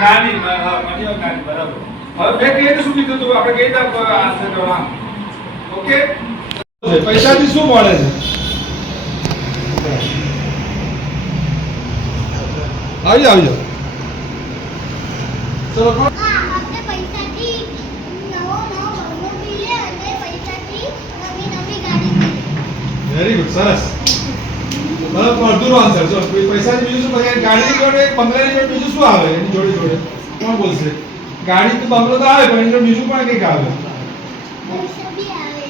નાની હા money of નાની બરાબર. હવે મેં કહીને શું કીધું તું આપણે કહી દે આન્સર કરવા. ઓકે પૈસાથી શું મળે છે? આવી આવજો. ચલો આપણે પૈસાથી નવો ઘરનો બી લે અને પૈસાથી નવી ગાડી. વેરી ગુડ સરસ. બરાબર અડધું આન્સર. જો પૈસાથી બીજું શું કરે? ગાડીની જોડે બંગલાની જોડે બીજું શું આવે? એની જોડે જોડે કોણ બોલશે? ગાડી તો બંગલો તો આવે પણ એની જોડે બીજું પણ કંઈક આવે. પૈસા બી આવે.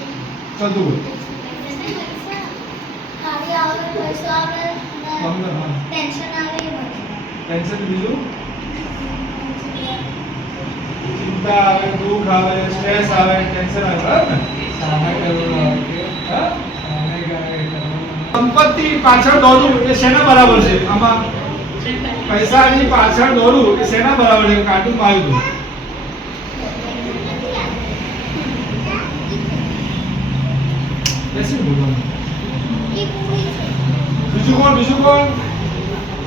ચાલ તું બોલ. ગાડી આવે, પૈસા આવે, બંગલો હા. ટેન્શન આવે. ટેન્શન બીજું ચિંતા આવે, દુઃખ આવે, સ્ટ્રેસ આવે, ટેન્શન આવે બરાબર ને? હા? સંપત્તિ પાછળ દોડવું એ શેના બરાબર છે? આમાં પૈસાની પાછળ દોડવું એ શેના બરાબર છે? કાર્ટૂનમાં આવ્યું હતું. બેસી બોલવાનું. બીજું કોણ?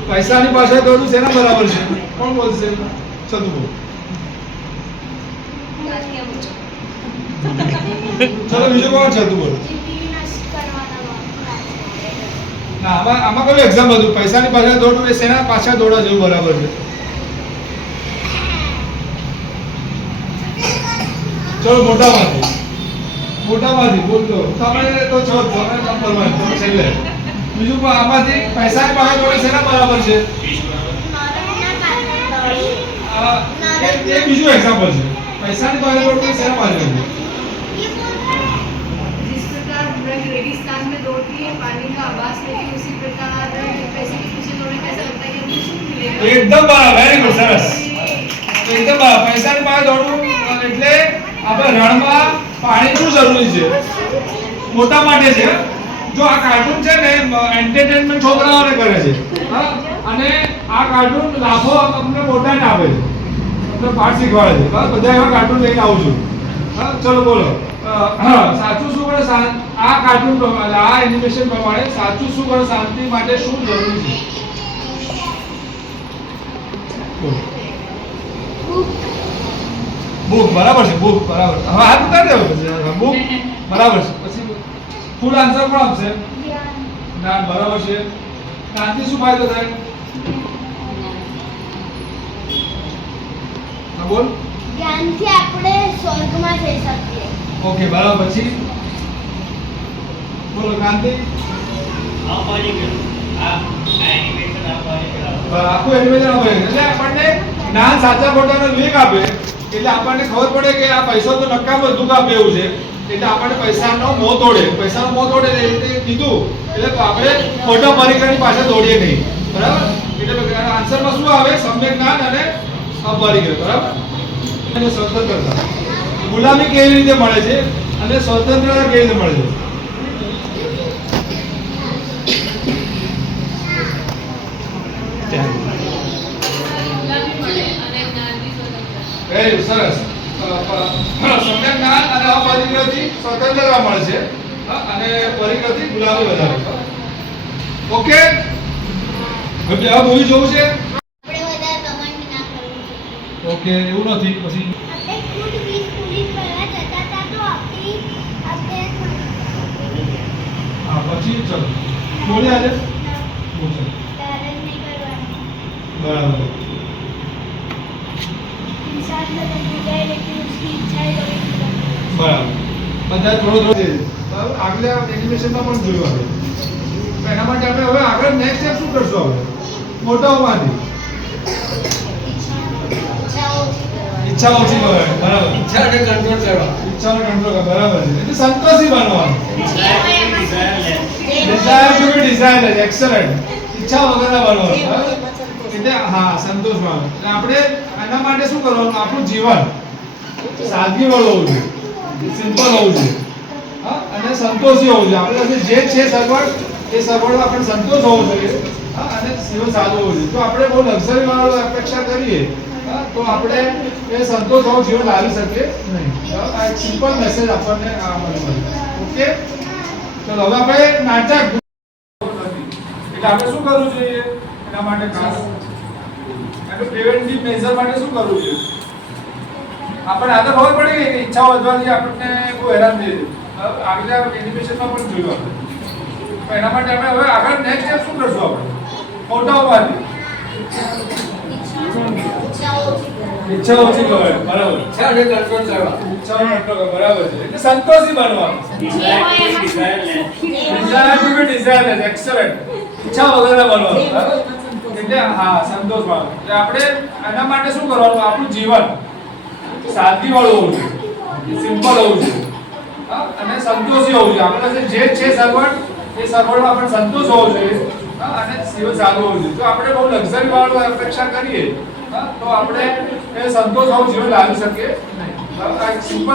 પૈસાની પાછળ દોડવું શેના બરાબર છે? કોણ બોલશે? ચલ બોલ. ચલો બીજું કોણ છે? તું બોલ. ના આમાં કયું એક્ઝામ હતું? પૈસાની પાછળ દોડવું એ શેના પાછળ દોડવા જેવું બરાબર છે? ચલો મોટામાંથી બોલતો તમે તો છો તમે કામ કરવાનું તમે છેલ્લે. બીજું પણ આમાંથી પૈસાની પાછળ દોડવું શેના બરાબર છે? એ બીજું એક્ઝામ્પલ છે. પૈસાની પાછળ દોડવું શેના પાછળ છે? जिस प्रकार रंग रेगिस्तान में दौड़ती है पानी का आवाज लेके उसी प्रकार पैसे के पीछे दौड़ने पे ऐसा लगता है कि हमको सुख मिलेगा. એકદમ બરાબર. વેરી ગુડ સરસ. એકદમ બરાબર. પૈસાની પાછળ દોડવું એટલે આપણે રણમાં પાણી શું જરૂરી છે? મોટા માટે છે. જો આ કાર્ટૂન છે ને એન્ટરટેનમેન્ટ છોકરાઓને કરે છે હા અને આ કાર્ટૂન લાભો અમને મોટાને આપે છે. તમને પાઠ શીખવાડે છે. બરાબર બધા એવા કાર્ટૂન લઈને આવું છું. હા ચલો બોલો. સાચું શું કરે? આ કાર્ટૂન પ્રમાણે આ એનિમેશન પ્રમાણે સાચું શું કરે? શાંતિ માટે શું જરૂરી છે? બુક બરાબર છે. બુક બરાબર. હવે હાથ ઉતારી દેવો પછી. બુક બરાબર છે. પછી ફૂલ આન્સર કોણ આપશે? જ્ઞાન બરાબર છે. જ્ઞાનથી શું ફાયદો થાય? હા બોલ. જ્ઞાનથી આપણે સ્વર્ગમાં જઈ શકીએ. ઓકે બરાબર. પછી બોલો જ્ઞાનથી આખું એનિમેશન આપે એટલે આપણને જ્ઞાન સાચા ખોટાનો વિવેક આપે એટલે આપણને ખબર પડે કે આ પૈસા તો નકામો દુઃખ આપે એવું છે એટલે આપણને પૈસાનો મોહ તોડે એ રીતે કીધું એટલે આપણે ખોટા પરિકરની પાછળ દોડીએ નહીં. બરાબર એટલે આન્સરમાં શું આવે? સમ્યક જ્ઞાન અને અપરિગ્રહ. બરાબર. અને સ્વતંત્રતા ગુલામી કેવી રીતે મળે છે અને સ્વતંત્રતા કેવી રીતે મળે છે? વેરી સરસ. સમ્યક જ્ઞાન અને અપરિગ્રહથી સ્વતંત્રતા મળે છે અને પરિગ્રહથી ગુલામી વધારે. ઓકે હવે આ મૂવી જોવું છે? આપણે વધારે કમાન્ડ ના કરવું જોઈએ. ઓકે એવું નથી. પછી આપણે ખુદ 20 પુલિસ કરવા જતા હતા તો આપણે હા પછી ચલો બોલે આજે બોલ. તારે નહીં કરવાનું. બરાબર. इंसान में तो बुराई लेकिन उसकी इच्छाएं कभी नहीं करती. બરાબર. બધા થોડો બરાબર. આગલા એનિમેશનમાં પણ જોયું હવે. એના માટે આપણે હવે આગળ નેક્સ્ટ સ્ટેપ શું કરશું? હવે મોટાઓમાંથી ઈચ્છા ઓછી કરવાની. બરાબર. ઈચ્છાઓને કંટ્રોલ કરવા. બરાબર છે. એટલે સંતોષી બનવાનું. ડિઝાયર ટુ બી ડિઝાયરલેસ. એક્સલન્ટ. ઈચ્છા વગરના બનવાનું. બરાબર. એટલે હા સંતોષ માનો. એટલે આપણે એના માટે શું કરવાનું? આપણું જીવન સાદગી વાળું હોવું જોઈએ. સિમ્પલ હોવું જોઈએ. હા અને સંતોષી હોવું જોઈએ. આપણે પાસે જે છે સગવડ એ સગવડમાં આપણે સંતોષ હોવો જોઈએ. હા અને જીવન સાદું હોવું જોઈએ. જો આપણે બહુ લક્ઝરી વાળો અપેક્ષા કરીએ તો આપણે એ સંતોષ હોવો જીવન લાવી શકીએ નહીં. આ એક સિમ્પલ મેસેજ આપણને આ મળે. ઓકે ચલો હવે આપણે નાટક એટલે આપણે શું કરવું જોઈએ એના માટે ખાસ પ્રિવેન્ટિવ મેઝર માટે શું કરવું જોઈએ? આપણને આ તો ખબર પડી ગઈ કે ઈચ્છા વધવાથી આપણને બહુ હેરાન થઈ જાય. આગલા એનિમેશનમાં પણ જોયું આપણે. તો એના માટે આપણે હવે આગળ નેક્સ્ટ સ્ટેપ શું કરશું આપણે? ફોટાઓમાંથી ઈચ્છા ઓછી કરવાની. બરાબર. ઈચ્છાને કંટ્રોલ કરવા. ઈચ્છાઓ કંટ્રોલ કરવા. બરાબર છે. એટલે સંતોષી બનવાનું. ડિઝાયર ટુ બી ડિઝાયરલેસ. એક્સેલન્ટ. ઈચ્છા વગરના બનવાનું. બરાબર. એટલે હા, સંતોષ માનો. એટલે આપણે એના માટે શું કરવાનું? આપણું જીવન સાદગી વાળું હોવું જોઈએ, સિમ્પલ હોવું જોઈએ, હા, અને સંતોષી હોવું જોઈએ. આપણા પાસે જે છે સગવડ, એ સગવડમાં આપણે સંતોષ હોવો જોઈએ, હા, અને જીવન સારું હોવું જોઈએ. જો આપણે બહુ લક્ઝરી વાળું અપેક્ષા કરીએ, હા, તો આપણે એ સંતોષ વાળું જીવન લાવી શકીએ નહીં. આ સિમ્પલ